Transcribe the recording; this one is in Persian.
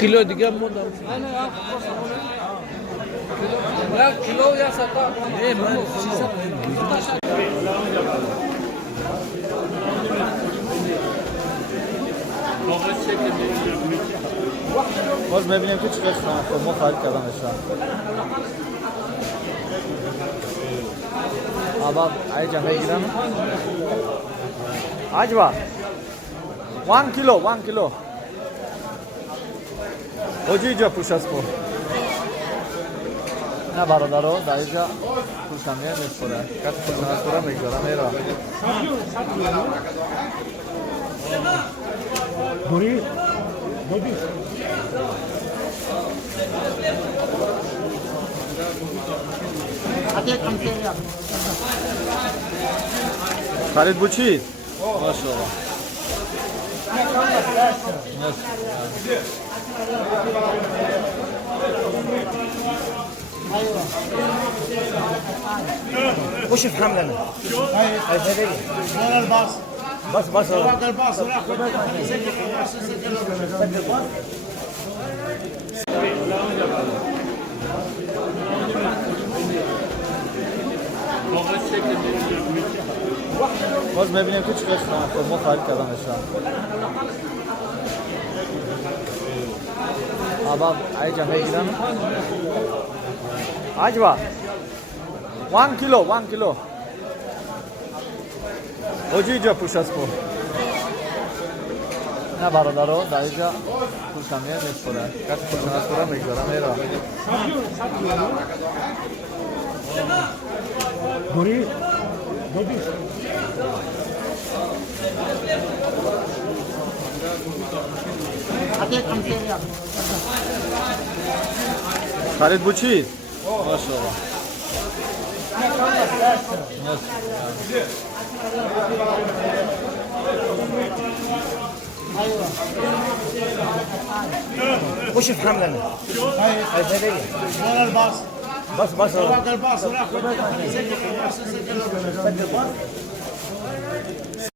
کیلو دیگه هم موندم. یک کیلو یا ستا. نه من باز ببینیم که چقدر خب ما خرید کردم اشتر آبا عجب بگیرم عجبا 1 کیلو اوجی جا پوش است کو نه برادرو در اینجا پوشمیه نیست خوره کت پوشم از خوره بگذارم ایرا دوری دوری خرید بوچید ماشاءالله وش افهم لنا بس باز ببینیم که چقدر خب ما خرید کردم اشتر آبا عجب بگیرم عجبا 1 کیلو اوجی جا پوش است کو نه برادرو در اینجا پوشمیه نیست خوره کت پوشم از خوره بگذارم ایرا دوری دوری خرید بوچید ماشاءالله وش افهم لنا بس